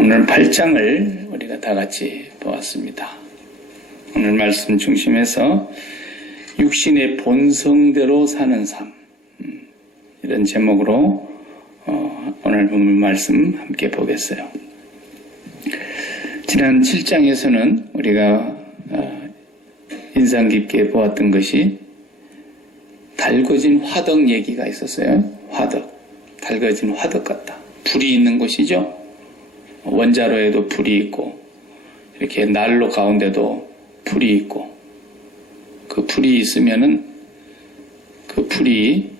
오늘 8장을 우리가 다 같이 보았습니다. 오늘 말씀 중심에서 육신의 본성대로 사는 삶, 이런 제목으로 오늘 본문 말씀 함께 보겠어요. 지난 7장에서는 우리가 인상 깊게 보았던 것이 달궈진 화덕 얘기가 있었어요. 화덕, 달궈진 화덕 같다. 불이 있는 곳이죠. 원자로에도 불이 있고 이렇게 난로 가운데도 불이 있고, 그 불이 있으면은 그 불이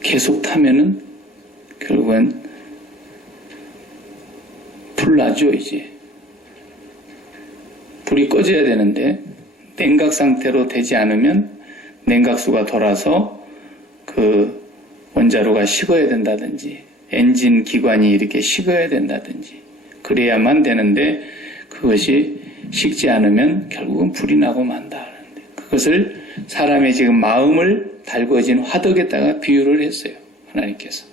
계속 타면은 결국은 불나죠. 이제 불이 꺼져야 되는데 냉각 상태로 되지 않으면 냉각수가 돌아서 그 원자로가 식어야 된다든지 엔진 기관이 이렇게 식어야 된다든지 그래야만 되는데, 그것이 식지 않으면 결국은 불이 나고 만다. 그것을 사람의 지금 마음을 달궈진 화덕에다가 비유를 했어요, 하나님께서.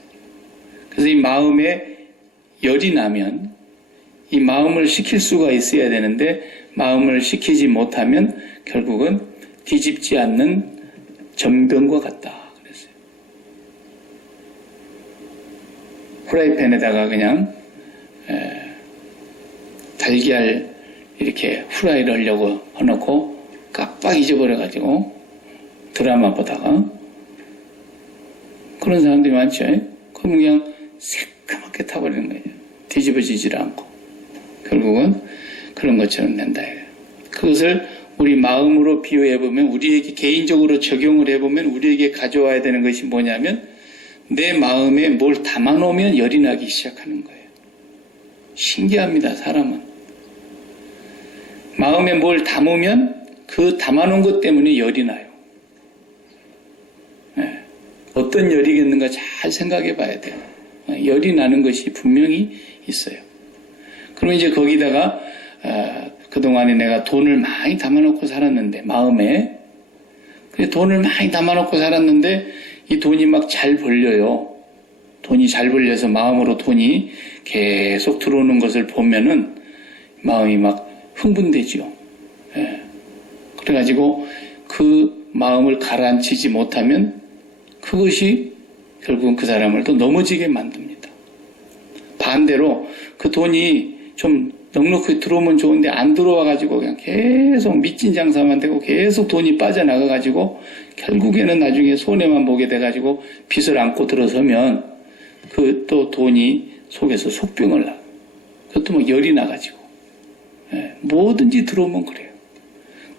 그래서 이 마음에 열이 나면 이 마음을 식힐 수가 있어야 되는데, 마음을 식히지 못하면 결국은 뒤집지 않는 전병과 같다 그랬어요. 프라이팬에다가 그냥 달걀 이렇게 후라이를 하려고 해놓고 깜빡 잊어버려가지고 드라마 보다가, 그런 사람들이 많죠. 그럼 그냥 새까맣게 타버리는 거예요. 뒤집어지질 않고. 결국은 그런 것처럼 된다. 그것을 우리 마음으로 비유해보면, 우리에게 개인적으로 적용을 해보면 우리에게 가져와야 되는 것이 뭐냐면, 내 마음에 뭘 담아놓으면 열이 나기 시작하는 거예요. 신기합니다, 사람은. 마음에 뭘 담으면 그 담아놓은 것 때문에 열이 나요. 네. 어떤 열이겠는가 잘 생각해 봐야 돼요. 열이 나는 것이 분명히 있어요. 그러면 이제 거기다가 그동안에 내가 돈을 많이 담아놓고 살았는데, 마음에 돈을 많이 담아놓고 살았는데 이 돈이 막 잘 벌려요. 돈이 잘 벌려서 마음으로 돈이 계속 들어오는 것을 보면은 마음이 막 흥분되죠. 예. 그래가지고 그 마음을 가라앉히지 못하면 그것이 결국은 그 사람을 또 넘어지게 만듭니다. 반대로 그 돈이 좀 넉넉히 들어오면 좋은데 안 들어와가지고 그냥 계속 미친 장사만 되고 계속 돈이 빠져나가가지고 결국에는 나중에 손해만 보게 돼가지고 빚을 안고 들어서면 그 또 돈이 속에서 속병을 나고, 그것도 막 열이 나가지고, 뭐든지 들어오면 그래요.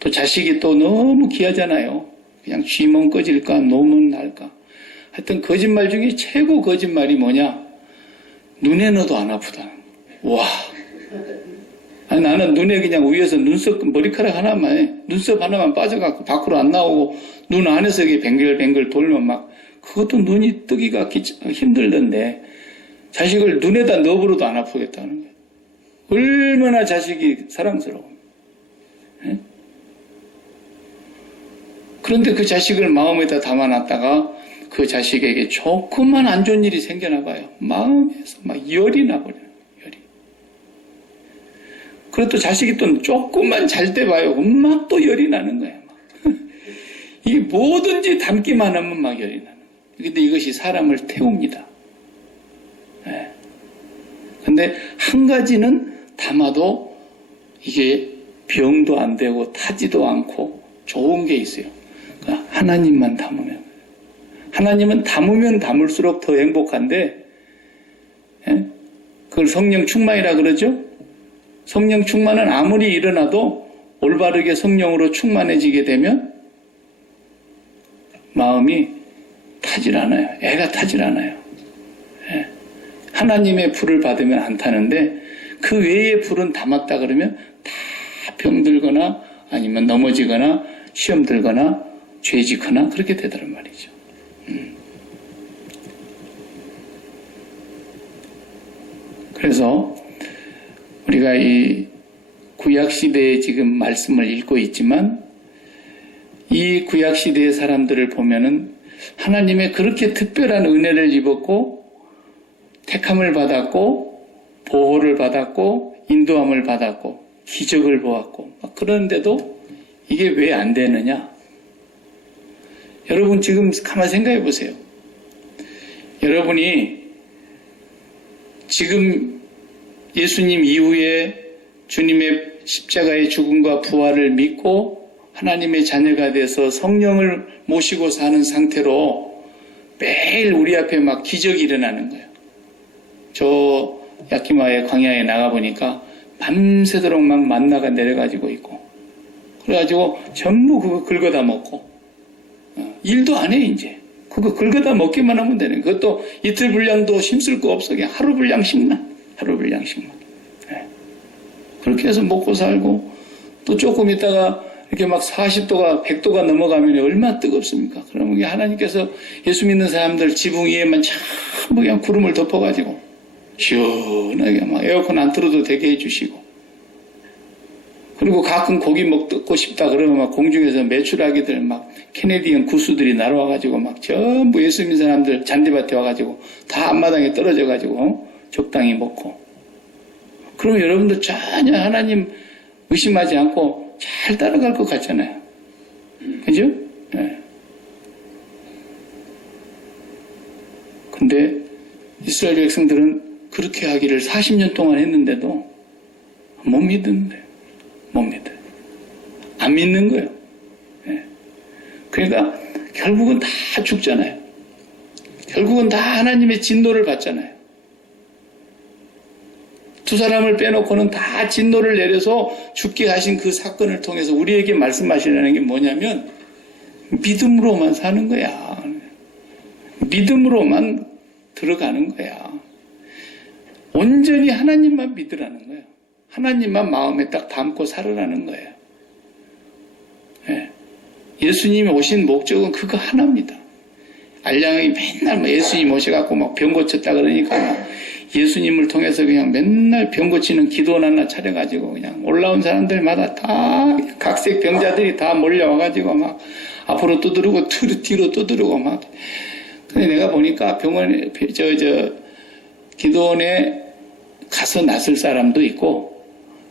또 자식이 또 너무 귀하잖아요. 그냥 쥐면 꺼질까 놓으면 날까. 하여튼 거짓말 중에 최고 거짓말이 뭐냐? 눈에 넣어도 안 아프다. 와, 아니, 나는 눈에 그냥 위에서 눈썹, 머리카락 하나만 해. 눈썹 하나만 빠져갖고 밖으로 안 나오고 눈 안에서 이게 뱅글뱅글 돌면 막, 그것도 눈이 뜨기가 힘들던데 자식을 눈에다 넣어버려도 안 아프겠다는 거예요. 얼마나 자식이 사랑스러워. 예? 그런데 그 자식을 마음에다 담아놨다가 그 자식에게 조금만 안 좋은 일이 생겨나 봐요. 마음에서 막 열이 나버려요. 열이. 그리고 또 자식이 또 조금만 잘 때 봐요. 막 또 열이 나는 거예요. 막. 이게 뭐든지 담기만 하면 막 열이 나는 거예요. 근데 이것이 사람을 태웁니다. 예. 근데 한 가지는 담아도 이게 병도 안 되고 타지도 않고 좋은 게 있어요. 그러니까 하나님만 담으면. 하나님은 담으면 담을수록 더 행복한데, 예? 그걸 성령 충만이라 그러죠? 성령 충만은 아무리 일어나도 올바르게 성령으로 충만해지게 되면 마음이 타질 않아요. 애가 타질 않아요. 예. 하나님의 불을 받으면 안 타는데 그 외의 불은 담았다 그러면 다 병들거나 아니면 넘어지거나 시험 들거나 죄 짓거나 그렇게 되더란 말이죠. 그래서 우리가 이 구약시대에 지금 말씀을 읽고 있지만 이 구약시대의 사람들을 보면은 하나님의 그렇게 특별한 은혜를 입었고 택함을 받았고 보호를 받았고 인도함을 받았고 기적을 보았고 막 그러는데도 이게 왜 안 되느냐? 여러분 지금 가만히 생각해 보세요. 여러분이 지금 예수님 이후에 주님의 십자가의 죽음과 부활을 믿고 하나님의 자녀가 돼서 성령을 모시고 사는 상태로 매일 우리 앞에 막 기적이 일어나는 거예요. 저 야키마의 광야에 나가보니까 밤새도록 막 만나가 내려가지고 있고 그래가지고 전부 그거 긁어다 먹고 일도 안 해 이제. 그거 긁어다 먹기만 하면 되는 거예요. 그것도 이틀 분량도 힘쓸 거 없어. 그냥 하루 분량씩만. 네. 그렇게 해서 먹고 살고 또 조금 있다가 이렇게 막 40도가 100도가 넘어가면 얼마나 뜨겁습니까? 그러면 하나님께서 예수 믿는 사람들 지붕 위에만 전부 그냥 구름을 덮어가지고 시원하게 막 에어컨 안 틀어도 되게 해주시고 그리고 가끔 고기 먹고 싶다 그러면 막 공중에서 메추라기들 막 캐네디언 구수들이 날아와가지고 막 전부 예수 믿는 사람들 잔디밭에 와가지고 다 앞마당에 떨어져가지고 적당히 먹고 그러면 여러분들 전혀 하나님 의심하지 않고 잘 따라갈 것 같잖아요. 그죠? 네. 근데 이스라엘 백성들은 그렇게 하기를 40년 동안 했는데도 못 믿는데 못 믿어요. 안 믿는 거예요. 네. 그러니까 결국은 다 죽잖아요. 결국은 다 하나님의 진노를 받잖아요. 두 사람을 빼놓고는 다 진노를 내려서 죽게 하신 그 사건을 통해서 우리에게 말씀하시려는 게 뭐냐면 믿음으로만 사는 거야. 믿음으로만 들어가는 거야. 온전히 하나님만 믿으라는 거예요. 하나님만 마음에 딱 담고 살으라는 거예요. 예. 예수님이 오신 목적은 그거 하나입니다. 알량이 맨날 뭐 예수님 오셔갖고 막 병 고쳤다 그러니까 예수님을 통해서 그냥 맨날 병 고치는 기도원 하나 차려가지고 그냥 올라온 사람들마다 다 각색 병자들이 다 몰려와가지고 막 앞으로 두드리고 뒤로 두드리고 막. 근데 내가 보니까 병원에, 기도원에 가서 나설 사람도 있고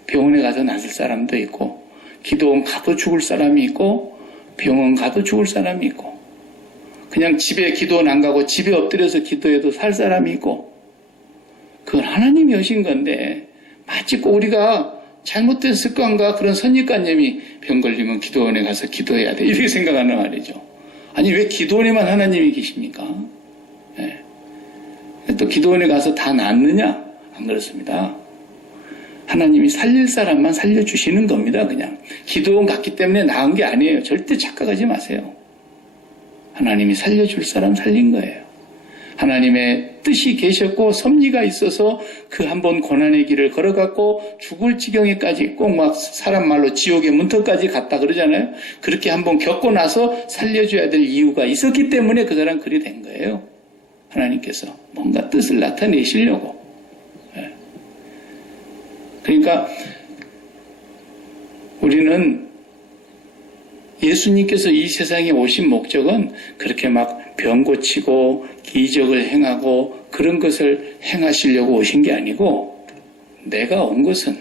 병원에 가서 나설 사람도 있고 기도원 가도 죽을 사람이 있고 병원 가도 죽을 사람이 있고 그냥 집에 기도원 안 가고 집에 엎드려서 기도해도 살 사람이 있고 그건 하나님이 하신 건데 마치 꼭 우리가 잘못된 습관과 그런 선입관념이 병 걸리면 기도원에 가서 기도해야 돼 이렇게 생각하는 말이죠. 아니 왜 기도원에만 하나님이 계십니까? 네. 또 기도원에 가서 다 낫느냐? 안 그렇습니다. 하나님이 살릴 사람만 살려주시는 겁니다. 그냥 기도원 갔기 때문에 나은 게 아니에요. 절대 착각하지 마세요. 하나님이 살려줄 사람 살린 거예요. 하나님의 뜻이 계셨고 섭리가 있어서 그 한 번 고난의 길을 걸어갔고 죽을 지경에까지 꼭 막 사람 말로 지옥의 문턱까지 갔다 그러잖아요. 그렇게 한 번 겪고 나서 살려줘야 될 이유가 있었기 때문에 그 사람 그리 된 거예요. 하나님께서 뭔가 뜻을 나타내시려고. 그러니까 우리는 예수님께서 이 세상에 오신 목적은 그렇게 막 병 고치고 기적을 행하고 그런 것을 행하시려고 오신 게 아니고 내가 온 것은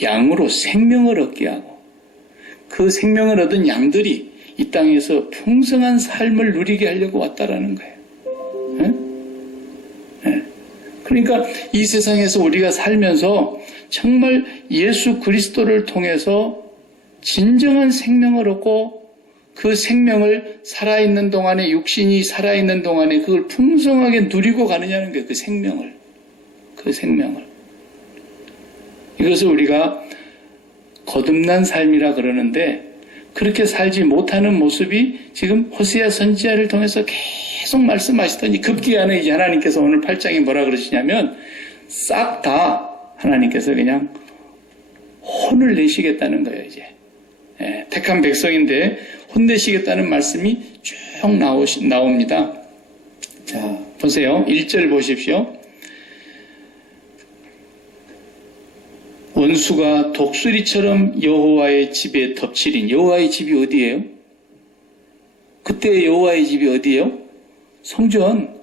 양으로 생명을 얻게 하고 그 생명을 얻은 양들이 이 땅에서 풍성한 삶을 누리게 하려고 왔다라는 거예요. 네? 네. 그러니까 이 세상에서 우리가 살면서 정말 예수 그리스도를 통해서 진정한 생명을 얻고 그 생명을 살아있는 동안에 육신이 살아있는 동안에 그걸 풍성하게 누리고 가느냐는 거예요. 그 생명을. 이것을 우리가 거듭난 삶이라 그러는데 그렇게 살지 못하는 모습이 지금 호세아 선지자를 통해서 계속 말씀하시더니 급기야는 이제 하나님께서 오늘 8장에 뭐라 그러시냐면 싹 다 하나님께서 그냥 혼을 내시겠다는 거예요. 이제 택한 백성인데 혼내시겠다는 말씀이 쭉 나옵니다. 자, 보세요. 1절 보십시오. 원수가 독수리처럼 여호와의 집에 덮치린. 여호와의 집이 어디예요? 그때 여호와의 집이 어디예요? 성전.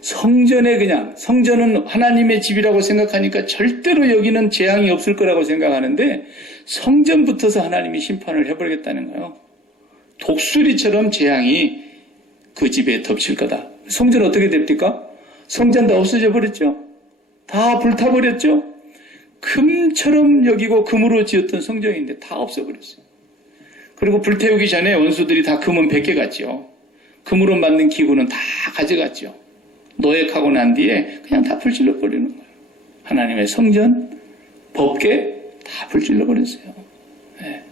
성전에 그냥, 성전은 하나님의 집이라고 생각하니까 절대로 여기는 재앙이 없을 거라고 생각하는데 성전부터서 하나님이 심판을 해버리겠다는 거예요. 독수리처럼 재앙이 그 집에 덮칠 거다. 성전 어떻게 됩니까? 성전 다 없어져 버렸죠? 다 불타버렸죠? 금처럼 여기고 금으로 지었던 성전인데 다 없어버렸어요. 그리고 불태우기 전에 원수들이 다 금은 벗겨갔죠. 금으로 만든 기구는 다 가져갔죠. 노획하고 난 뒤에 그냥 다 불질러 버리는 거예요. 하나님의 성전, 법궤 다 불질러 버렸어요. 네.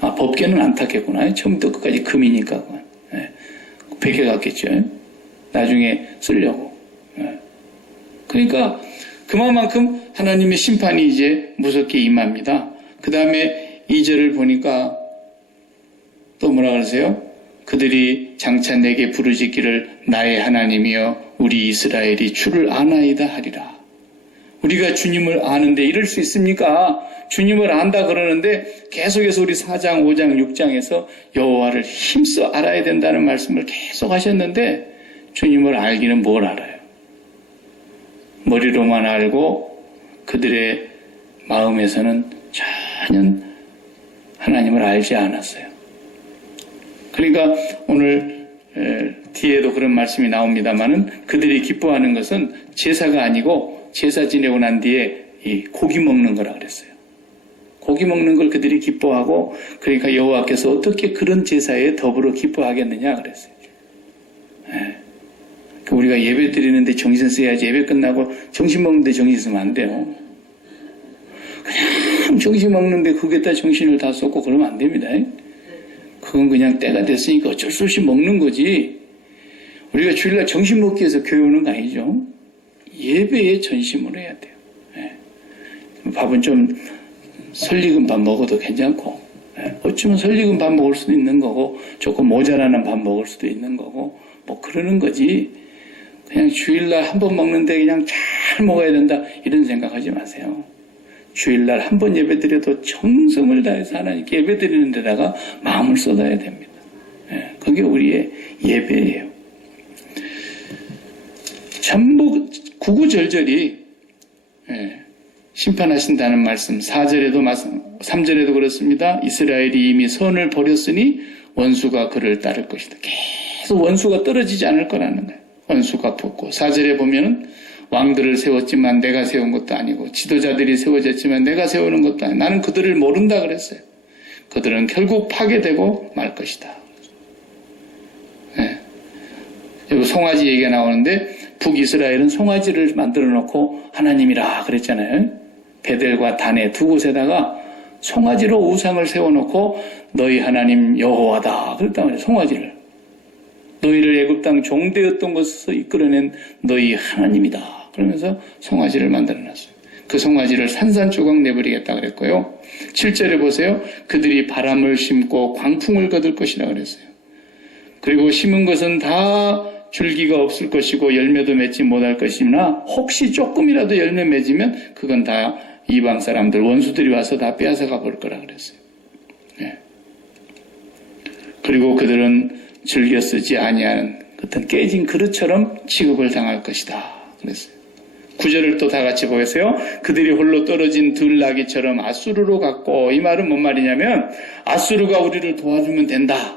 아, 법궤는 안 탔겠구나. 처음부터 끝까지 금이니까. 네. 벗겨갔겠죠. 나중에 쓰려고. 네. 그러니까 그만큼 하나님의 심판이 이제 무섭게 임합니다. 그 다음에 2절을 보니까 또 뭐라 그러세요? 그들이 장차 내게 부르짖기를 나의 하나님이여 우리 이스라엘이 주를 아나이다 하리라. 우리가 주님을 아는데 이럴 수 있습니까? 주님을 안다 그러는데 계속해서 우리 4장, 5장, 6장에서 여호와를 힘써 알아야 된다는 말씀을 계속 하셨는데 주님을 알기는 뭘 알아요? 머리로만 알고 그들의 마음에서는 전혀 하나님을 알지 않았어요. 그러니까 오늘 뒤에도 그런 말씀이 나옵니다만은 그들이 기뻐하는 것은 제사가 아니고 제사 지내고 난 뒤에 이 고기 먹는 거라 그랬어요. 고기 먹는 걸 그들이 기뻐하고 그러니까 여호와께서 어떻게 그런 제사에 더불어 기뻐하겠느냐 그랬어요. 우리가 예배 드리는데 정신 써야지. 예배 끝나고 정신 먹는데 정신 쓰면 안 돼요. 그냥 정신 먹는데 거기에다 정신을 다 쏟고 그러면 안 됩니다. 그건 그냥 때가 됐으니까 어쩔 수 없이 먹는 거지. 우리가 주일날 정신 먹기 위해서 교회 오는 거 아니죠. 예배에 전심으로 해야 돼요. 밥은 좀 설익은 밥 먹어도 괜찮고 어쩌면 설익은 밥 먹을 수도 있는 거고 조금 모자라는 밥 먹을 수도 있는 거고 뭐 그러는 거지. 그냥 주일날 한 번 먹는데 그냥 잘 먹어야 된다 이런 생각하지 마세요. 주일날 한 번 예배 드려도 정성을 다해서 하나님께 예배 드리는 데다가 마음을 쏟아야 됩니다. 그게 우리의 예배예요. 전부 구구절절이 심판하신다는 말씀 4절에도 3절에도 그렇습니다. 이스라엘이 이미 선을 버렸으니 원수가 그를 따를 것이다. 계속 원수가 떨어지지 않을 거라는 거예요. 원수가 붙고 4절에 보면은 왕들을 세웠지만 내가 세운 것도 아니고 지도자들이 세워졌지만 내가 세우는 것도 아니고 나는 그들을 모른다 그랬어요. 그들은 결국 파괴되고 말 것이다. 여기 송아지 얘기가 나오는데 북이스라엘은 송아지를 만들어 놓고 하나님이라 그랬잖아요. 베델과 단에 두 곳에다가 송아지로 우상을 세워놓고 너희 하나님 여호와다 그랬단 말이에요. 송아지를. 너희를 애굽 땅 종되었던 곳에서 이끌어낸 너희 하나님이다. 그러면서 송아지를 만들어놨어요. 그 송아지를 산산조각 내버리겠다 그랬고요. 7절에 보세요. 그들이 바람을 심고 광풍을 거둘 것이라 그랬어요. 그리고 심은 것은 다 줄기가 없을 것이고 열매도 맺지 못할 것이나 혹시 조금이라도 열매 맺으면 그건 다 이방 사람들 원수들이 와서 다 빼앗아가 볼 거라 그랬어요. 그리고 그들은 즐겨 쓰지 아니하는 어떤 깨진 그릇처럼 취급을 당할 것이다 그랬어요. 9절을 또 다 같이 보겠어요. 그들이 홀로 떨어진 들나귀처럼 아수르로 갔고 이 말은 뭔 말이냐면 아수르가 우리를 도와주면 된다.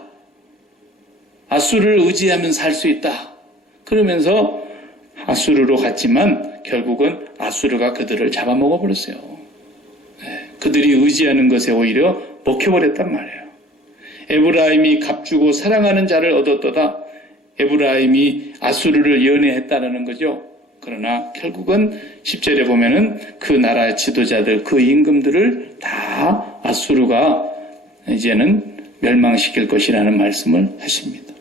아수르를 의지하면 살 수 있다. 그러면서 아수르로 갔지만 결국은 아수르가 그들을 잡아먹어버렸어요. 그들이 의지하는 것에 오히려 먹혀버렸단 말이에요. 에브라임이 값주고 사랑하는 자를 얻었도다. 에브라임이 아수르를 연애했다라는 거죠. 그러나 결국은 10절에 보면은 그 나라의 지도자들, 그 임금들을 다 아수르가 이제는 멸망시킬 것이라는 말씀을 하십니다.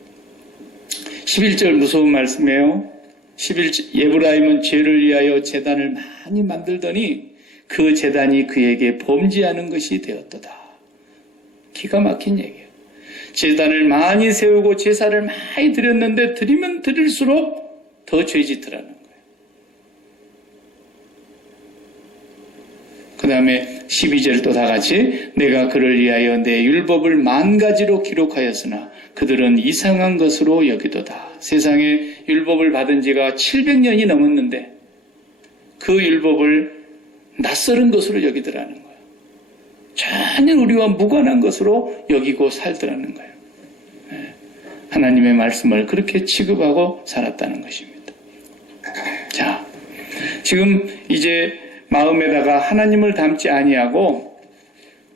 11절 무서운 말씀이에요. 11절 에브라임은 죄를 위하여 제단을 많이 만들더니 그 제단이 그에게 범죄하는 것이 되었도다. 기가 막힌 얘기예요. 제단을 많이 세우고 제사를 많이 드렸는데 드리면 드릴수록 더 죄짓더라는 거예요. 그 다음에 12절 또 다 같이 내가 그를 위하여 내 율법을 만 가지로 기록하였으나 그들은 이상한 것으로 여기도다. 세상에 율법을 받은 지가 700년이 넘었는데 그 율법을 낯설은 것으로 여기더라는 거예요. 전혀 우리와 무관한 것으로 여기고 살더라는 거예요. 하나님의 말씀을 그렇게 취급하고 살았다는 것입니다. 자, 지금 이제 마음에다가 하나님을 담지 아니하고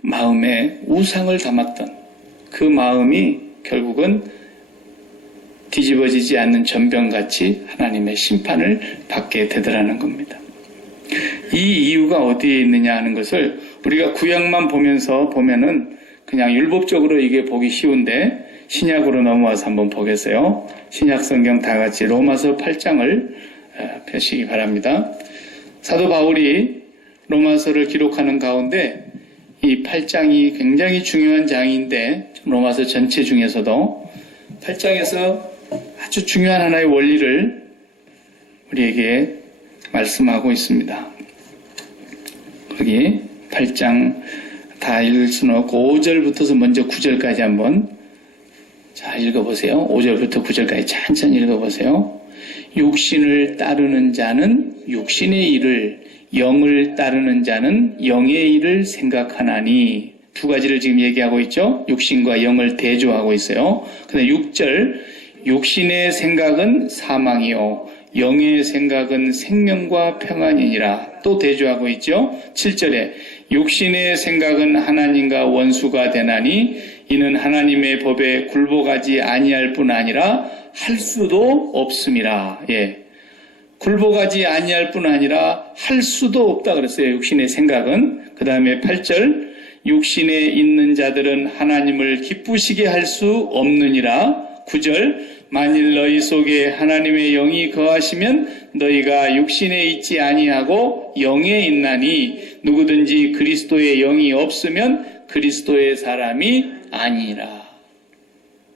마음에 우상을 담았던 그 마음이 결국은 뒤집어지지 않는 전병같이 하나님의 심판을 받게 되더라는 겁니다. 이 이유가 어디에 있느냐 하는 것을 우리가 구약만 보면은 그냥 율법적으로 이게 보기 쉬운데 신약으로 넘어와서 한번 보겠어요. 신약 성경 다 같이 로마서 8장을 펴시기 바랍니다. 사도 바울이 로마서를 기록하는 가운데 이 8장이 굉장히 중요한 장인데 로마서 전체 중에서도 8장에서 아주 중요한 하나의 원리를 우리에게 말씀하고 있습니다. 거기 8장 다 읽을 수는 없고 5절부터서 먼저 9절까지 한번 잘 읽어보세요. 5절부터 9절까지 천천히 읽어보세요. 육신을 따르는 자는 육신의 일을, 영을 따르는 자는 영의 일을 생각하나니. 두 가지를 지금 얘기하고 있죠. 육신과 영을 대조하고 있어요. 근데 6절, 육신의 생각은 사망이요 영의 생각은 생명과 평안이니라. 또 대조하고 있죠. 7절에 육신의 생각은 하나님과 원수가 되나니 이는 하나님의 법에 굴복하지 아니할 뿐 아니라 할 수도 없음이라. 예. 굴복하지 아니할 뿐 아니라 할 수도 없다 그랬어요. 육신의 생각은. 그 다음에 8절 육신에 있는 자들은 하나님을 기쁘시게 할 수 없느니라. 9절 만일 너희 속에 하나님의 영이 거하시면 너희가 육신에 있지 아니하고 영에 있나니 누구든지 그리스도의 영이 없으면 그리스도의 사람이 아니라.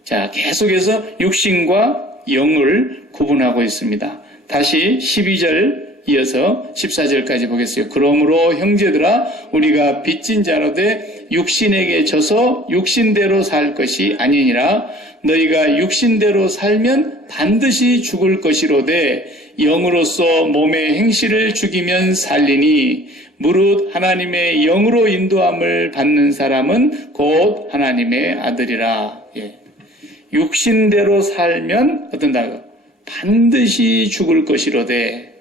자, 계속해서 육신과 영을 구분하고 있습니다. 다시 12절 이어서 14절까지 보겠어요. 그러므로 형제들아 우리가 빚진 자로되 육신에게 져서 육신대로 살 것이 아니니라. 너희가 육신대로 살면 반드시 죽을 것이로되 영으로서 몸의 행실을 죽이면 살리니 무릇 하나님의 영으로 인도함을 받는 사람은 곧 하나님의 아들이라. 예. 육신대로 살면 어떤다고? 반드시 죽을 것이로되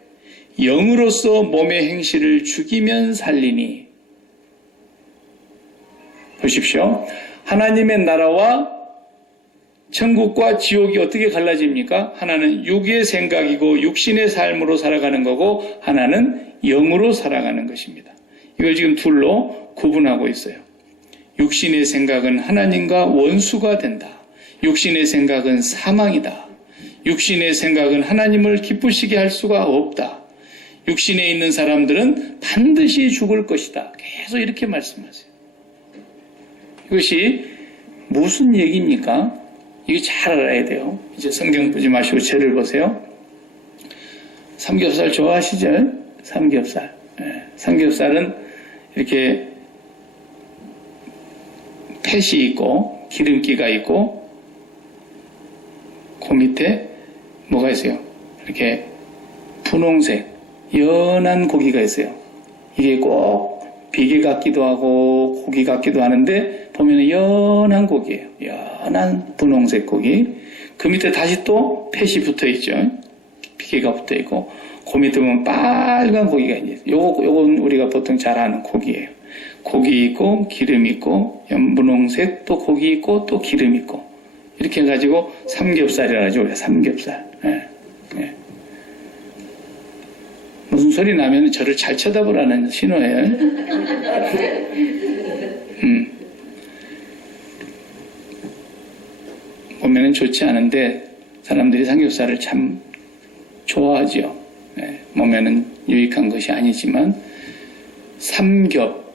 영으로서 몸의 행실을 죽이면 살리니. 보십시오. 하나님의 나라와 천국과 지옥이 어떻게 갈라집니까? 하나는 육의 생각이고 육신의 삶으로 살아가는 거고 하나는 영으로 살아가는 것입니다. 이걸 지금 둘로 구분하고 있어요. 육신의 생각은 하나님과 원수가 된다. 육신의 생각은 사망이다. 육신의 생각은 하나님을 기쁘시게 할 수가 없다. 육신에 있는 사람들은 반드시 죽을 것이다. 계속 이렇게 말씀하세요. 이것이 무슨 얘기입니까? 이거 잘 알아야 돼요. 이제 성경 보지 마시고 죄를 보세요. 삼겹살 좋아하시죠? 삼겹살. 네. 삼겹살은 이렇게 팻이 있고 기름기가 있고 그 밑에 뭐가 있어요? 이렇게 분홍색 연한 고기가 있어요. 이게 꼭 비계 같기도 하고 고기 같기도 하는데 보면 연한 고기예요. 연한 분홍색 고기. 그 밑에 다시 또 팻이 붙어 있죠. 비계가 붙어 있고 그 밑에 보면 빨간 고기가 있어요. 요건 우리가 보통 잘 아는 고기예요. 고기 있고 기름 있고 분홍색 또 고기 있고 또 기름 있고 이렇게 해가지고 삼겹살이라 하죠. 우리가 삼겹살. 네. 네. 무슨 소리 나면 저를 잘 쳐다보라는 신호예요. 보면은 좋지 않은데 사람들이 삼겹살을 참 좋아하죠. 네, 몸에는 유익한 것이 아니지만 삼겹,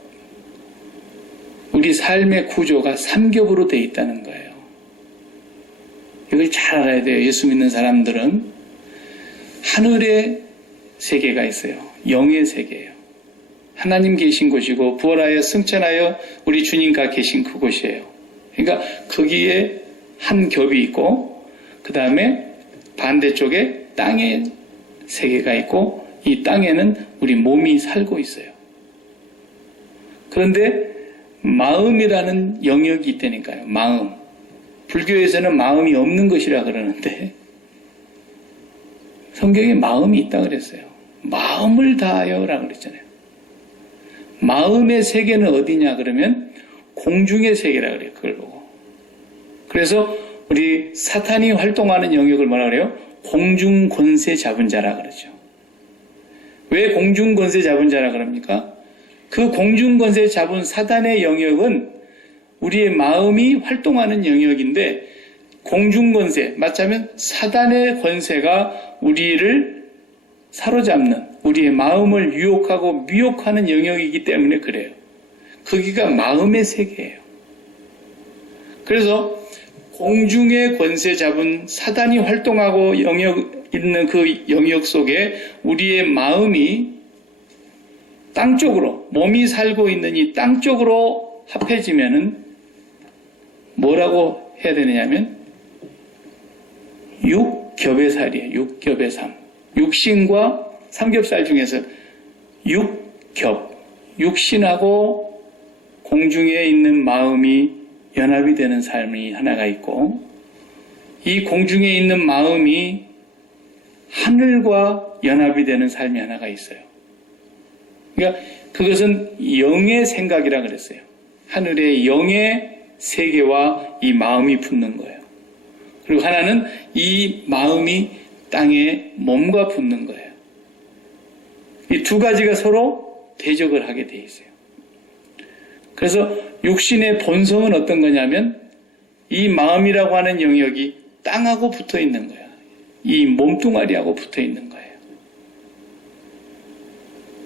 우리 삶의 구조가 삼겹으로 되어 있다는 거예요. 이걸 잘 알아야 돼요. 예수 믿는 사람들은 하늘의 세계가 있어요. 영의 세계예요. 하나님 계신 곳이고 부활하여 승천하여 우리 주님과 계신 그곳이에요. 그러니까 거기에 한 겹이 있고 그 다음에 반대쪽에 땅의 세계가 있고 이 땅에는 우리 몸이 살고 있어요. 그런데 마음이라는 영역이 있다니까요. 마음. 불교에서는 마음이 없는 것이라 그러는데 성경에 마음이 있다 그랬어요. 마음을 다하여라 그랬잖아요. 마음의 세계는 어디냐 그러면 공중의 세계라 그래요. 그걸 보고. 그래서 우리 사탄이 활동하는 영역을 뭐라 그래요? 공중 권세 잡은 자라 그러죠. 왜 공중 권세 잡은 자라 그럽니까? 그 공중 권세 잡은 사단의 영역은 우리의 마음이 활동하는 영역인데 공중 권세, 맞자면 사단의 권세가 우리를 사로잡는 우리의 마음을 유혹하고 미혹하는 영역이기 때문에 그래요. 거기가 마음의 세계예요. 그래서 공중의 권세 잡은 사단이 활동하고 있는 그 영역 속에 우리의 마음이 땅 쪽으로, 몸이 살고 있는 이 땅 쪽으로 합해지면은 뭐라고 해야 되느냐면 육겹의 살이에요. 육겹의 삶. 육신과 삼겹살 중에서 육겹, 육신하고 공중에 있는 마음이 연합이 되는 삶이 하나가 있고 이 공중에 있는 마음이 하늘과 연합이 되는 삶이 하나가 있어요. 그러니까 그것은 영의 생각이라 그랬어요. 하늘의 영의 세계와 이 마음이 붙는 거예요. 그리고 하나는 이 마음이 땅의 몸과 붙는 거예요. 이 두 가지가 서로 대적을 하게 돼 있어요. 그래서 육신의 본성은 어떤 거냐면 이 마음이라고 하는 영역이 땅하고 붙어 있는 거예요. 이 몸뚱아리하고 붙어 있는 거예요.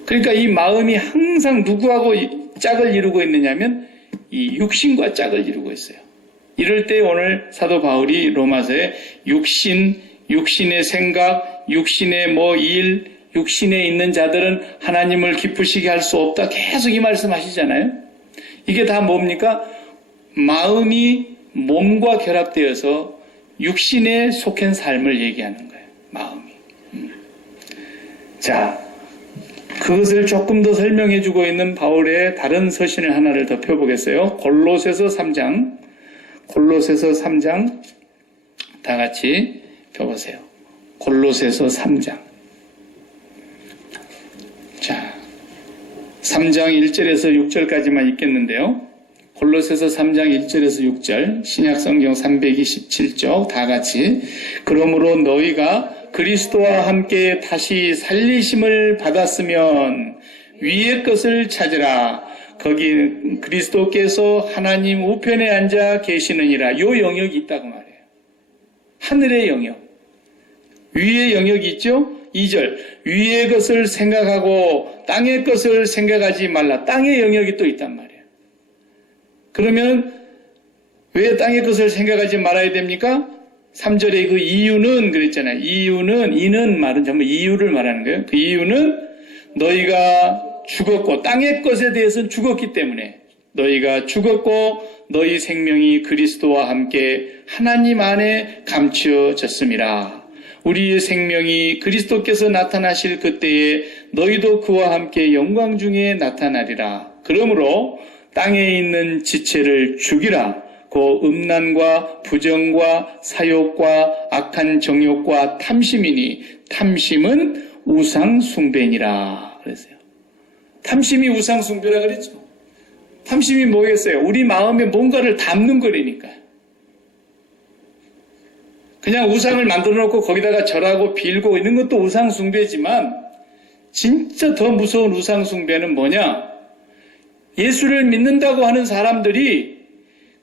그러니까 이 마음이 항상 누구하고 짝을 이루고 있느냐면 이 육신과 짝을 이루고 있어요. 이럴 때 오늘 사도 바울이 로마서에 육신의 생각, 육신의 일, 육신에 있는 자들은 하나님을 기쁘시게 할 수 없다. 계속 이 말씀 하시잖아요. 이게 다 뭡니까? 마음이 몸과 결합되어서 육신에 속한 삶을 얘기하는 거예요. 마음이. 자, 그것을 조금 더 설명해 주고 있는 바울의 다른 서신을 하나를 더 펴보겠어요. 골로새서 3장. 골로새서 3장 다 같이 펴보세요. 골로새서 3장. 자, 3장 1절에서 6절까지만 읽겠는데요. 골로새서 3장 1절에서 6절 신약성경 327쪽 다 같이 그러므로 너희가 그리스도와 함께 다시 살리심을 받았으면 위의 것을 찾으라. 거기 그리스도께서 하나님 우편에 앉아 계시느니라. 요 영역이 있다고 말해요. 하늘의 영역. 위의 영역이 있죠? 2절 위의 것을 생각하고 땅의 것을 생각하지 말라. 땅의 영역이 또 있단 말이에요. 그러면 왜 땅의 것을 생각하지 말아야 됩니까? 3절에 그 이유는 그랬잖아요. 이는 말은 전부 이유를 말하는 거예요. 그 이유는 너희가 죽었고 땅의 것에 대해서는 죽었기 때문에 너희가 죽었고 너희 생명이 그리스도와 함께 하나님 안에 감추어졌음이라. 우리의 생명이 그리스도께서 나타나실 그때에 너희도 그와 함께 영광 중에 나타나리라. 그러므로 땅에 있는 지체를 죽이라. 그 음란과 부정과 사욕과 악한 정욕과 탐심이니 탐심은 우상숭배니라 그랬어요. 탐심이 우상숭배라 그랬죠. 탐심이 뭐겠어요? 우리 마음에 뭔가를 담는 거라니까요. 그냥 우상을 만들어 놓고 거기다가 절하고 빌고 있는 것도 우상숭배지만 진짜 더 무서운 우상숭배는 뭐냐? 예수를 믿는다고 하는 사람들이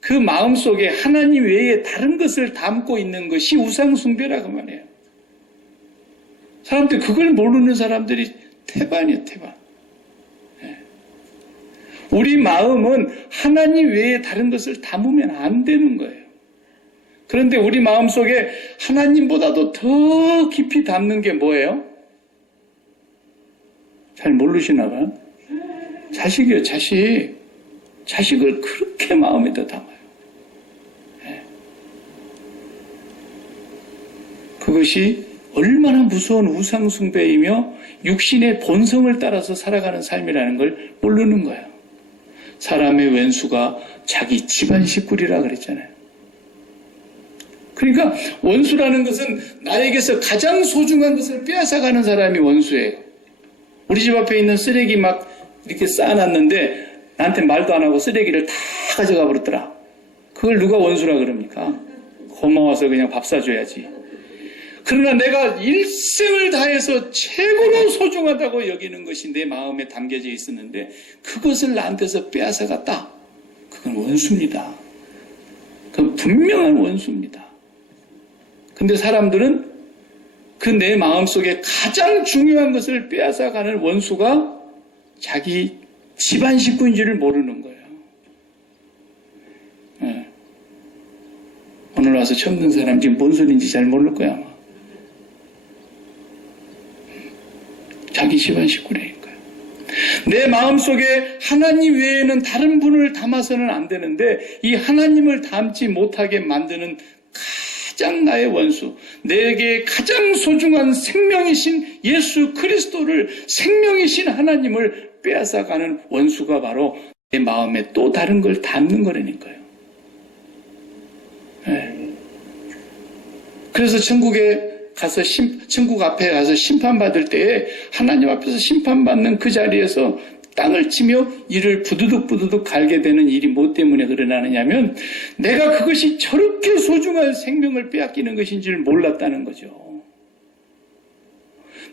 그 마음속에 하나님 외에 다른 것을 담고 있는 것이 우상숭배라고 말해요. 사람들 그걸 모르는 사람들이 태반이에요, 태반. 우리 마음은 하나님 외에 다른 것을 담으면 안 되는 거예요. 그런데 우리 마음속에 하나님보다도 더 깊이 담는 게 뭐예요? 잘 모르시나 봐요. 자식이요, 자식. 자식을 그렇게 마음에다 담아요. 예. 그것이 얼마나 무서운 우상숭배이며 육신의 본성을 따라서 살아가는 삶이라는 걸 모르는 거예요. 사람의 왼수가 자기 집안 식구리라 그랬잖아요. 그러니까 원수라는 것은 나에게서 가장 소중한 것을 빼앗아가는 사람이 원수예요. 우리 집 앞에 있는 쓰레기 막 이렇게 쌓아놨는데 나한테 말도 안 하고 쓰레기를 다 가져가 버렸더라. 그걸 누가 원수라 그럽니까? 고마워서 그냥 밥 사줘야지. 그러나 내가 일생을 다해서 최고로 소중하다고 여기는 것이 내 마음에 담겨져 있었는데 그것을 나한테서 빼앗아갔다. 그건 원수입니다. 그건 분명한 원수입니다. 근데 사람들은 그 내 마음속에 가장 중요한 것을 빼앗아가는 원수가 자기 집안 식구인 줄을 모르는 거예요. 네. 오늘 와서 처음 듣는 사람 지금 뭔 소리인지 잘 모를 거야 아마. 자기 집안 식구라니까요. 내 마음속에 하나님 외에는 다른 분을 담아서는 안 되는데 이 하나님을 담지 못하게 만드는 가장 나의 원수, 내게 가장 소중한 생명이신 예수 그리스도를, 생명이신 하나님을 빼앗아가는 원수가 바로 내 마음에 또 다른 걸 담는 거라니까요. 네. 그래서 천국 앞에 가서 심판받을 때에 하나님 앞에서 심판받는 그 자리에서 땅을 치며 이를 부두둑 갈게 되는 일이 뭐 때문에 일어나느냐면 내가 그것이 저렇게 소중한 생명을 빼앗기는 것인 줄 몰랐다는 거죠.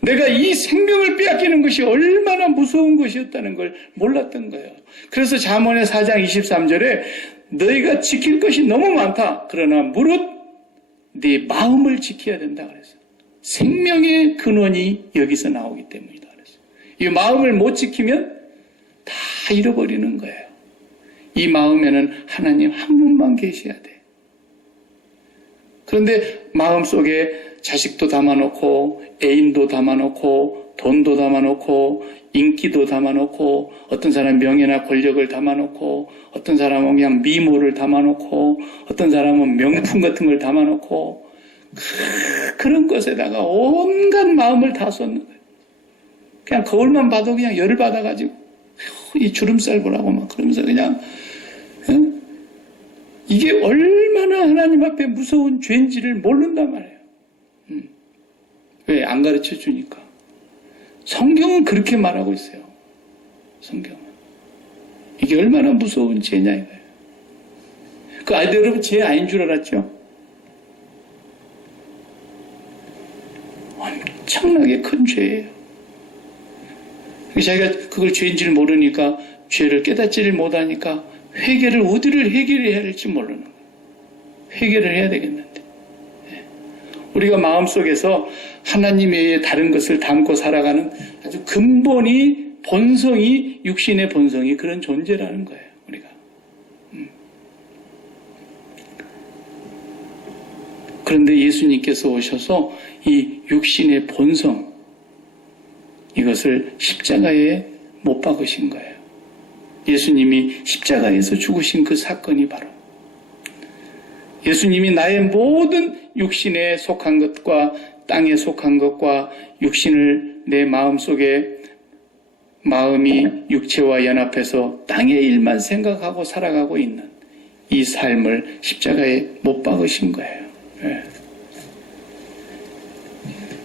내가 이 생명을 빼앗기는 것이 얼마나 무서운 것이었다는 걸 몰랐던 거예요. 그래서 잠언의 4장 23절에 너희가 지킬 것이 너무 많다. 그러나 무릇 네 마음을 지켜야 된다 그랬어요. 생명의 근원이 여기서 나오기 때문이다 그랬어요. 이 마음을 못 지키면 다 잃어버리는 거예요. 이 마음에는 하나님 한 분만 계셔야 돼. 그런데 마음속에 자식도 담아놓고 애인도 담아놓고 돈도 담아놓고 인기도 담아놓고 어떤 사람은 명예나 권력을 담아놓고 어떤 사람은 그냥 미모를 담아놓고 어떤 사람은 명품 같은 걸 담아놓고 그런 것에다가 온갖 마음을 다 쏟는 거예요. 그냥 거울만 봐도 그냥 열을 받아가지고 이 주름살 보라고 막 그러면서 그냥 이게 얼마나 하나님 앞에 무서운 죄인지를 모른단 말이에요. 왜? 안 가르쳐 주니까. 성경은 그렇게 말하고 있어요. 성경은. 이게 얼마나 무서운 죄냐 이거예요. 그 아이들 여러분 죄 아닌 줄 알았죠? 엄청나게 큰 죄예요. 자기가 그걸 죄인지를 모르니까 죄를 깨닫지를 못하니까 회개를 어디를 해결해야 할지 모르는 거예요. 회개를 해야 되겠는데. 우리가 마음속에서 하나님 외에 다른 것을 담고 살아가는 아주 근본이 본성이 육신의 본성이 그런 존재라는 거예요. 우리가. 그런데 예수님께서 오셔서 이 육신의 본성 이것을 십자가에 못 박으신 거예요. 예수님이 십자가에서 죽으신 그 사건이 바로 예수님이 나의 모든 육신에 속한 것과 땅에 속한 것과 육신을 내 마음속에 마음이 육체와 연합해서 땅의 일만 생각하고 살아가고 있는 이 삶을 십자가에 못 박으신 거예요. 네.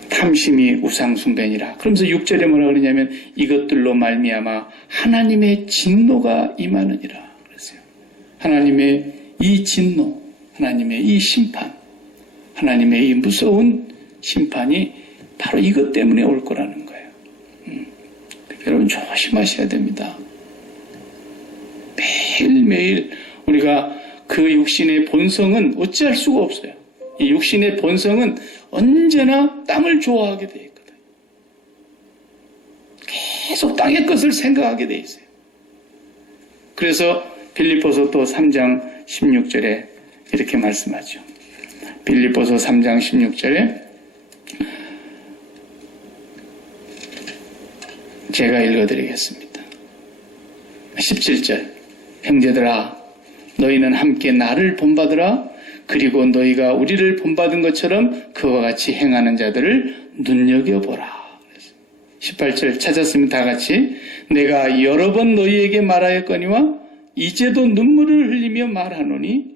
탐심이 우상숭배니라. 그러면서 6절에 뭐라 그러냐면 이것들로 말미암아 하나님의 진노가 임하느니라 그랬어요. 하나님의 이 진노, 하나님의 이 심판, 하나님의 이 무서운 심판이 바로 이것 때문에 올 거라는 거예요. 여러분 조심하셔야 됩니다. 매일매일 우리가 그 육신의 본성은 어찌할 수가 없어요. 이 육신의 본성은 언제나 땅을 좋아하게 되어 있거든. 계속 땅의 것을 생각하게 되어 있어요. 그래서 빌립보서 또 3장 16절에 이렇게 말씀하죠. 빌립보서 3장 16절에 제가 읽어드리겠습니다. 17절 형제들아 너희는 함께 나를 본받으라. 그리고 너희가 우리를 본받은 것처럼 그와 같이 행하는 자들을 눈여겨보라. 18절 찾았으면 다 같이 내가 여러 번 너희에게 말하였거니와 이제도 눈물을 흘리며 말하노니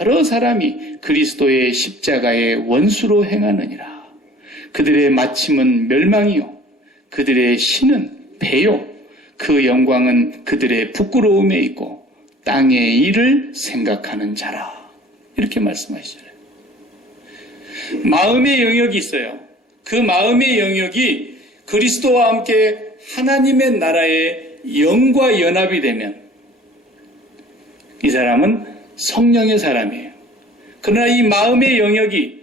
여러 사람이 그리스도의 십자가의 원수로 행하느니라. 그들의 마침은 멸망이요 그들의 신은 배요 그 영광은 그들의 부끄러움에 있고 땅의 일을 생각하는 자라. 이렇게 말씀하시잖아요. 마음의 영역이 있어요. 그 마음의 영역이 그리스도와 함께 하나님의 나라의 영과 연합이 되면 이 사람은 성령의 사람이에요. 그러나 이 마음의 영역이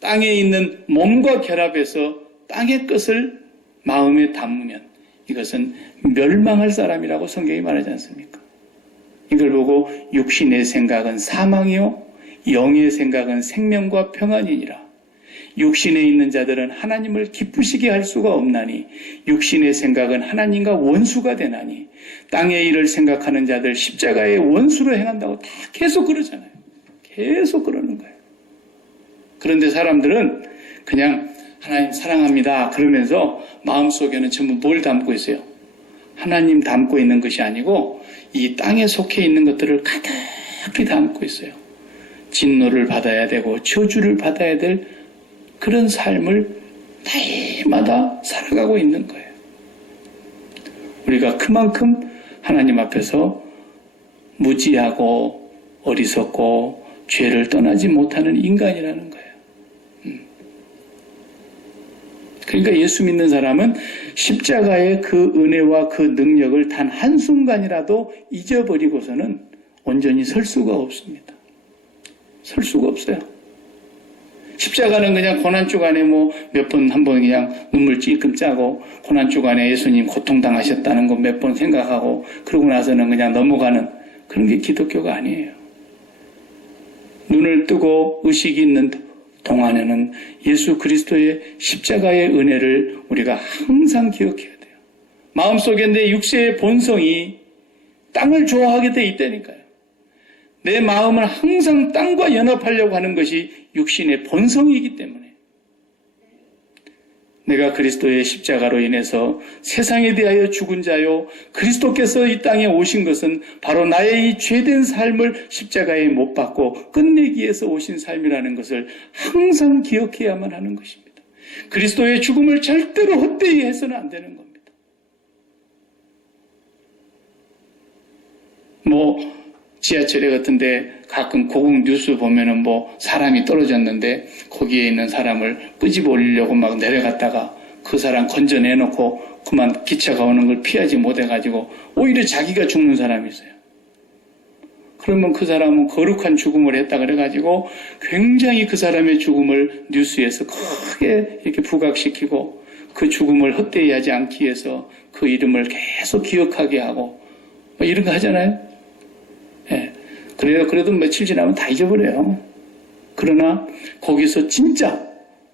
땅에 있는 몸과 결합해서 땅의 것을 마음에 담으면 이것은 멸망할 사람이라고 성경이 말하지 않습니까? 이걸 보고 육신의 생각은 사망이요 영의 생각은 생명과 평안이니라. 육신에 있는 자들은 하나님을 기쁘시게 할 수가 없나니 육신의 생각은 하나님과 원수가 되나니 땅의 일을 생각하는 자들 십자가의 원수로 행한다고 다 계속 그러잖아요. 계속 그러는 거예요. 그런데 사람들은 그냥 하나님 사랑합니다 그러면서 마음속에는 전부 뭘 담고 있어요? 하나님 담고 있는 것이 아니고 이 땅에 속해 있는 것들을 가득히 담고 있어요. 진노를 받아야 되고 저주를 받아야 될 그런 삶을 나이마다 살아가고 있는 거예요. 우리가 그만큼 하나님 앞에서 무지하고 어리석고 죄를 떠나지 못하는 인간이라는 거예요. 그러니까 예수 믿는 사람은 십자가의 그 은혜와 그 능력을 단 한순간이라도 잊어버리고서는 온전히 설 수가 없습니다. 설 수가 없어요. 십자가는 그냥 고난주간에 몇 번 한 번 그냥 눈물 찔끔 짜고 고난주간에 예수님 고통당하셨다는 거 몇 번 생각하고 그러고 나서는 그냥 넘어가는 그런 게 기독교가 아니에요. 눈을 뜨고 의식이 있는 동안에는 예수 그리스도의 십자가의 은혜를 우리가 항상 기억해야 돼요. 마음속에 내 육체의 본성이 땅을 좋아하게 돼 있다니까요. 내 마음은 항상 땅과 연합하려고 하는 것이 육신의 본성이기 때문에 내가 그리스도의 십자가로 인해서 세상에 대하여 죽은 자요 그리스도께서 이 땅에 오신 것은 바로 나의 이 죄된 삶을 십자가에 못 박고 끝내기 위해서 오신 삶이라는 것을 항상 기억해야만 하는 것입니다. 그리스도의 죽음을 절대로 헛되이 해서는 안 되는 겁니다. 지하철에 같은데 가끔 고국 뉴스 보면은 사람이 떨어졌는데 거기에 있는 사람을 끄집어 올리려고 막 내려갔다가 그 사람 건져내놓고 그만 기차가 오는 걸 피하지 못해가지고 오히려 자기가 죽는 사람이 있어요. 그러면 그 사람은 거룩한 죽음을 했다 그래가지고 굉장히 그 사람의 죽음을 뉴스에서 크게 이렇게 부각시키고 그 죽음을 헛되이 하지 않기 위해서 그 이름을 계속 기억하게 하고 이런 거 하잖아요. 예. 그래도 며칠 지나면 다 잊어버려요. 그러나 거기서 진짜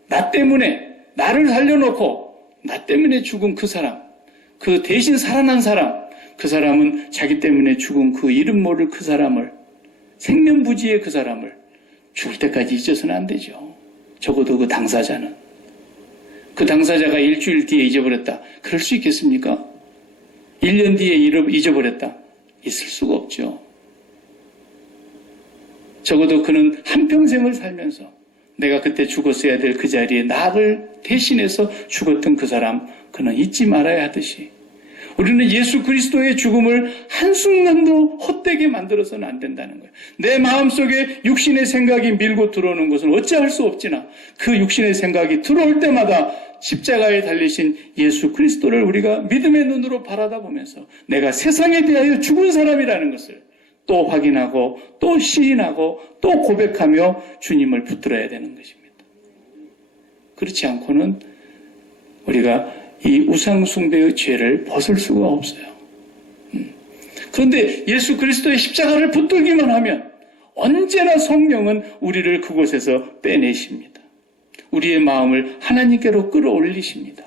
나 때문에 나를 살려놓고 나 때문에 죽은 그 사람, 그 대신 살아난 사람, 그 사람은 자기 때문에 죽은 그 이름 모를 그 사람을 생명부지의 그 사람을 죽을 때까지 잊어서는 안 되죠. 적어도 그 당사자는. 그 당사자가 일주일 뒤에 잊어버렸다. 그럴 수 있겠습니까? 1년 뒤에 잊어버렸다. 있을 수가 없죠. 적어도 그는 한평생을 살면서 내가 그때 죽었어야 될 그 자리에 나를 대신해서 죽었던 그 사람, 그는 잊지 말아야 하듯이 우리는 예수 그리스도의 죽음을 한순간도 헛되게 만들어서는 안 된다는 거예요. 내 마음속에 육신의 생각이 밀고 들어오는 것은 어찌할 수 없지나 그 육신의 생각이 들어올 때마다 십자가에 달리신 예수 그리스도를 우리가 믿음의 눈으로 바라다 보면서 내가 세상에 대하여 죽은 사람이라는 것을 또 확인하고 또 시인하고 또 고백하며 주님을 붙들어야 되는 것입니다. 그렇지 않고는 우리가 이 우상숭배의 죄를 벗을 수가 없어요. 그런데 예수 그리스도의 십자가를 붙들기만 하면 언제나 성령은 우리를 그곳에서 빼내십니다. 우리의 마음을 하나님께로 끌어올리십니다.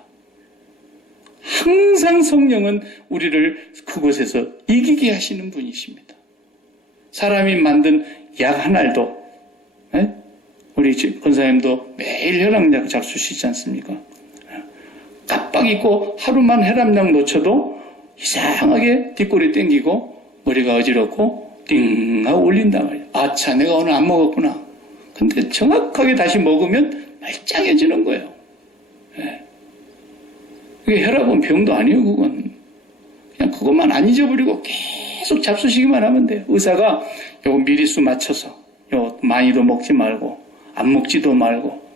항상 성령은 우리를 그곳에서 이기게 하시는 분이십니다. 사람이 만든 약 한 알도, 우리 권사님도 매일 혈압약 잡수시지 않습니까? 깜빡 잊고 하루만 혈압약 놓쳐도 이상하게 뒷골이 땡기고 머리가 어지럽고 띵 하고 울린단 말이에요. 아차, 내가 오늘 안 먹었구나. 근데 정확하게 다시 먹으면 말짱해지는 거예요. 그게 혈압은 병도 아니에요, 그건. 그냥 그것만 안 잊어버리고 계속 잡수시기만 하면 돼요. 의사가 요거 미리수 맞춰서 요 많이도 먹지 말고 안 먹지도 말고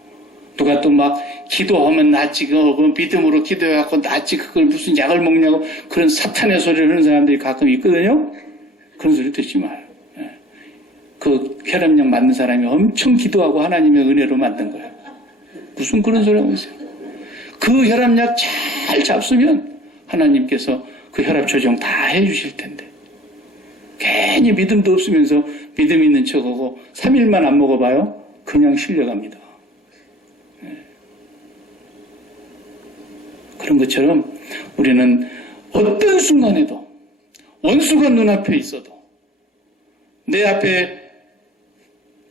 누가 또 막 기도하면 낫지 그 믿음으로 기도해갖고 낫지 그걸 무슨 약을 먹냐고 그런 사탄의 소리를 하는 사람들이 가끔 있거든요. 그런 소리 듣지 마요. 그 혈압약 맞는 사람이 엄청 기도하고 하나님의 은혜로 만든 거예요. 무슨 그런 소리 하고 있어요. 그 혈압약 잘 잡수면 하나님께서 그 혈압 조정 다 해주실 텐데 괜히 믿음도 없으면서 믿음 있는 척하고 3일만 안 먹어봐요. 그냥 실려갑니다. 그런 것처럼 우리는 어떤 순간에도 원수가 눈앞에 있어도 내 앞에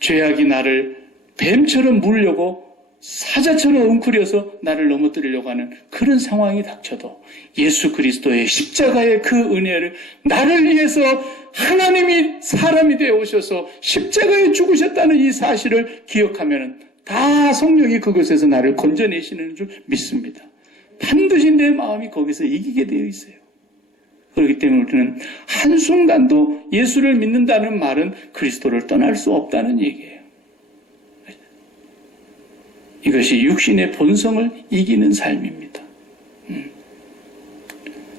죄악이 나를 뱀처럼 물려고 사자처럼 웅크려서 나를 넘어뜨리려고 하는 그런 상황이 닥쳐도 예수 그리스도의 십자가의 그 은혜를 나를 위해서 하나님이 사람이 되어 오셔서 십자가에 죽으셨다는 이 사실을 기억하면 다 성령이 그곳에서 나를 건져내시는 줄 믿습니다. 반드시 내 마음이 거기서 이기게 되어 있어요. 그렇기 때문에 우리는 한순간도 예수를 믿는다는 말은 그리스도를 떠날 수 없다는 얘기예요. 이것이 육신의 본성을 이기는 삶입니다.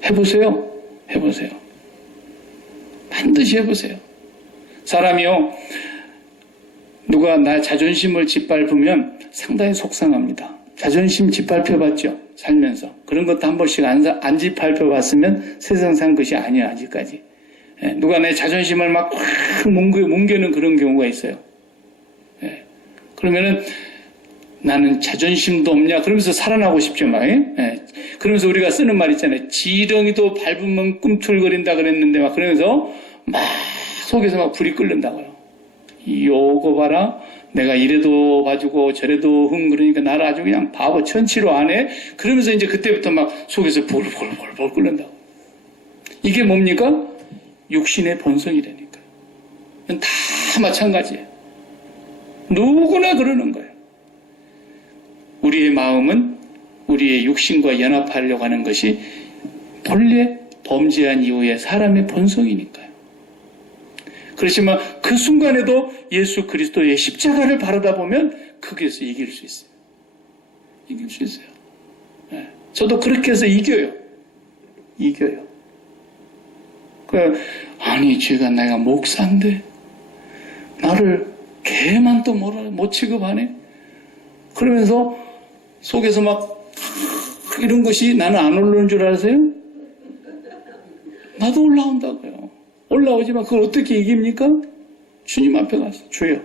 해보세요. 해보세요. 반드시 해보세요. 사람이요, 누가 나 자존심을 짓밟으면 상당히 속상합니다. 자존심 짓밟혀봤죠? 살면서. 그런 것도 한 번씩 안 짓밟혀봤으면 세상 산 것이 아니야, 아직까지. 누가 내 자존심을 막 뭉개는 그런 경우가 있어요. 그러면은 나는 자존심도 없냐? 그러면서 살아나고 싶죠, 막. 그러면서 우리가 쓰는 말 있잖아요. 지렁이도 밟으면 꿈틀거린다 그랬는데 막 그러면서 막 속에서 막 불이 끓는다고요. 요거 봐라. 내가 이래도 봐주고 저래도 그러니까 나를 아주 그냥 바보 천치로 안 해. 그러면서 이제 그때부터 막 속에서 볼볼볼볼 끓는다고. 이게 뭡니까? 육신의 본성이라니까요. 다 마찬가지예요. 누구나 그러는 거예요. 우리의 마음은 우리의 육신과 연합하려고 하는 것이 본래 범죄한 이후에 사람의 본성이니까요. 그렇지만 그 순간에도 예수 그리스도의 십자가를 바라다 보면 거기에서 이길 수 있어요. 이길 수 있어요. 저도 그렇게 해서 이겨요. 아니 제가 내가 목사인데 나를 개만 또 못 취급하네. 그러면서 속에서 막 이런 것이 나는 안 올라오는 줄 아세요? 나도 올라온다고요. 올라오지만 그걸 어떻게 이깁니까? 주님 앞에 가서 주여,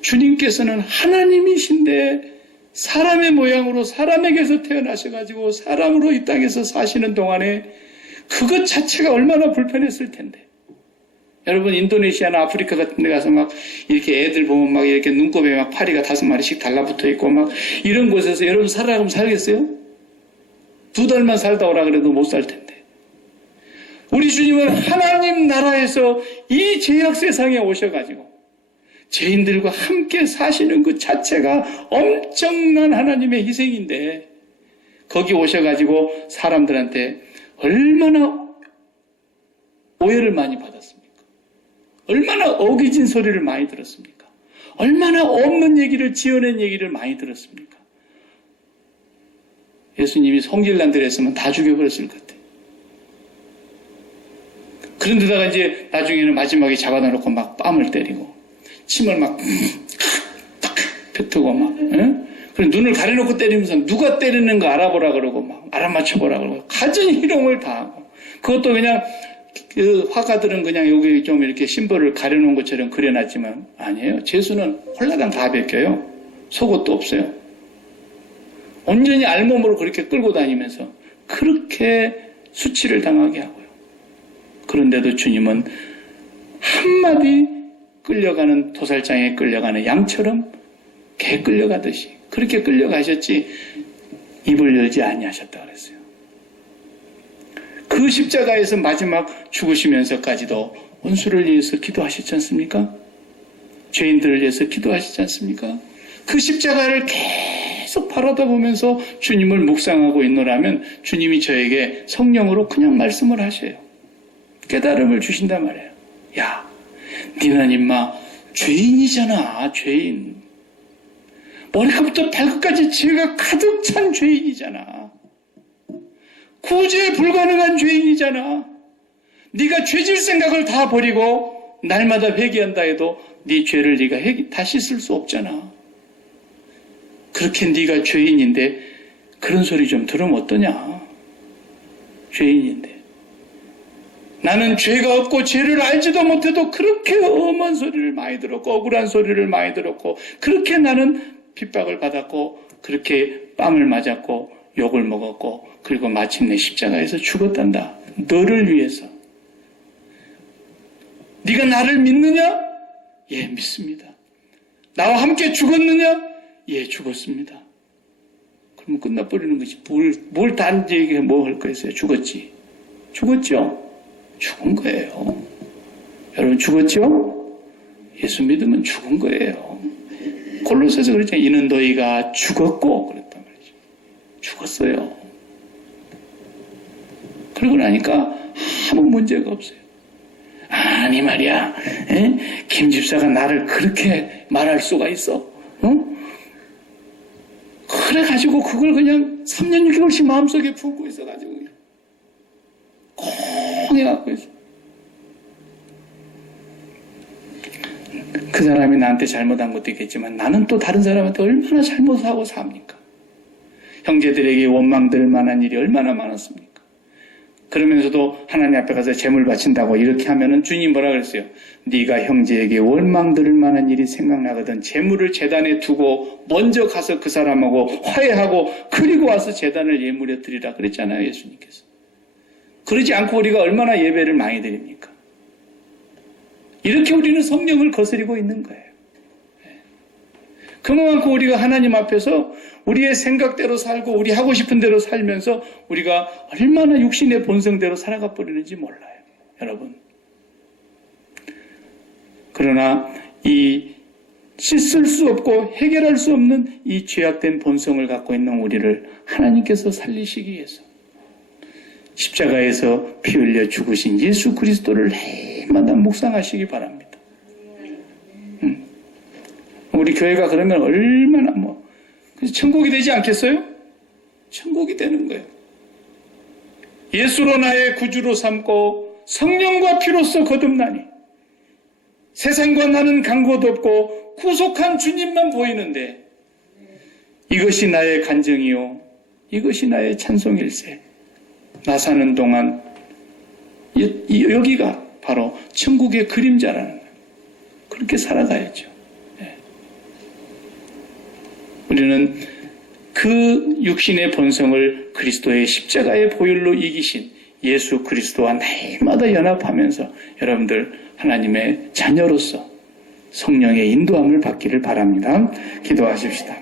주님께서는 하나님이신데 사람의 모양으로 사람에게서 태어나셔가지고 사람으로 이 땅에서 사시는 동안에 그것 자체가 얼마나 불편했을 텐데. 여러분 인도네시아나 아프리카 같은 데 가서 막 이렇게 애들 보면 막 이렇게 눈곱에 막 파리가 5마리씩 달라붙어 있고 막 이런 곳에서 여러분 살아가면 살겠어요? 2달만 살다 오라 그래도 못 살 텐데. 우리 주님은 하나님 나라에서 이 죄악 세상에 오셔가지고 죄인들과 함께 사시는 그 자체가 엄청난 하나님의 희생인데 거기 오셔가지고 사람들한테 얼마나 오해를 많이 받았습니까? 얼마나 어기진 소리를 많이 들었습니까? 얼마나 없는 얘기를 지어낸 얘기를 많이 들었습니까? 예수님이 성질난들 했으면 다 죽여버렸을 것 같아요. 그런데다가 이제 나중에는 마지막에 잡아다 놓고 막 뺨을 때리고 침을 막 뱉고 막 그리고 눈을 가려놓고 때리면서 누가 때리는 거 알아보라 그러고 막 알아맞혀보라 그러고 가진 희롱을 다 하고 그것도 그냥 그 화가들은 그냥 여기 좀 이렇게 심벌을 가려놓은 것처럼 그려놨지만 아니에요. 죄수는 홀라당 다 벗겨요. 속옷도 없어요. 온전히 알몸으로 그렇게 끌고 다니면서 그렇게 수치를 당하게 하고요. 그런데도 주님은 한마디 끌려가는 도살장에 끌려가는 양처럼 개 끌려가듯이 그렇게 끌려가셨지 입을 열지 아니하셨다 그랬어요. 그 십자가에서 마지막 죽으시면서까지도 원수를 위해서 기도하시지 않습니까? 죄인들을 위해서 기도하시지 않습니까? 그 십자가를 계속 바라다 보면서 주님을 묵상하고 있노라면 주님이 저에게 성령으로 그냥 말씀을 하셔요. 깨달음을 주신단 말이에요. 야, 니는 임마 죄인이잖아. 죄인. 머리부터 발끝까지 죄가 가득 찬 죄인이잖아. 구제 불가능한 죄인이잖아. 네가 죄질 생각을 다 버리고 날마다 회개한다 해도 네 죄를 네가 다 씻을 수 없잖아. 그렇게 네가 죄인인데 그런 소리 좀 들으면 어떠냐. 죄인인데. 나는 죄가 없고 죄를 알지도 못해도 그렇게 엄한 소리를 많이 들었고 억울한 소리를 많이 들었고 그렇게 나는 핍박을 받았고 그렇게 뺨을 맞았고 욕을 먹었고 그리고 마침내 십자가에서 죽었단다. 너를 위해서. 네가 나를 믿느냐? 예, 믿습니다. 나와 함께 죽었느냐? 예, 죽었습니다. 그러면 끝나버리는 것이 뭘 다른 얘기가 뭐 할 거였어요? 죽었지. 죽었죠? 죽은 거예요. 여러분 죽었죠? 예수 믿으면 죽은 거예요. 골로새서 그랬잖아요. 이는 너희가 죽었고 그랬단 말이죠. 죽었어요. 그러고 나니까 아무 문제가 없어요. 아니 말이야. 김 집사가 나를 그렇게 말할 수가 있어? 그래가지고 그걸 그냥 3년 6개월씩 마음속에 품고 있어가지고 콩 해갖고 있어. 그 사람이 나한테 잘못한 것도 있겠지만 나는 또 다른 사람한테 얼마나 잘못하고 삽니까? 형제들에게 원망될 만한 일이 얼마나 많았습니까? 그러면서도 하나님 앞에 가서 제물 바친다고 이렇게 하면은 주님 뭐라 그랬어요? 네가 형제에게 원망들을 만한 일이 생각나거든 제물을 제단에 두고 먼저 가서 그 사람하고 화해하고 그리고 와서 제단을 예물에 드리라 그랬잖아요. 예수님께서. 그러지 않고 우리가 얼마나 예배를 많이 드립니까? 이렇게 우리는 성령을 거스리고 있는 거예요. 그만큼 우리가 하나님 앞에서 우리의 생각대로 살고 우리 하고 싶은 대로 살면서 우리가 얼마나 육신의 본성대로 살아가 버리는지 몰라요. 여러분. 그러나 이 씻을 수 없고 해결할 수 없는 이 죄악된 본성을 갖고 있는 우리를 하나님께서 살리시기 위해서 십자가에서 피 흘려 죽으신 예수 그리스도를 해마다 묵상하시기 바랍니다. 우리 교회가 그러면 얼마나 그래서 천국이 되지 않겠어요? 천국이 되는 거예요. 예수로 나의 구주로 삼고 성령과 피로써 거듭나니 세상과 나는 간 곳 없고 구속한 주님만 보이는데 이것이 나의 간증이요 이것이 나의 찬송일세. 나 사는 동안 여기가 바로 천국의 그림자라는 거예요. 그렇게 살아가야죠. 우리는 그 육신의 본성을 그리스도의 십자가의 보혈로 이기신 예수 그리스도와 날마다 연합하면서 여러분들 하나님의 자녀로서 성령의 인도함을 받기를 바랍니다. 기도하십시다.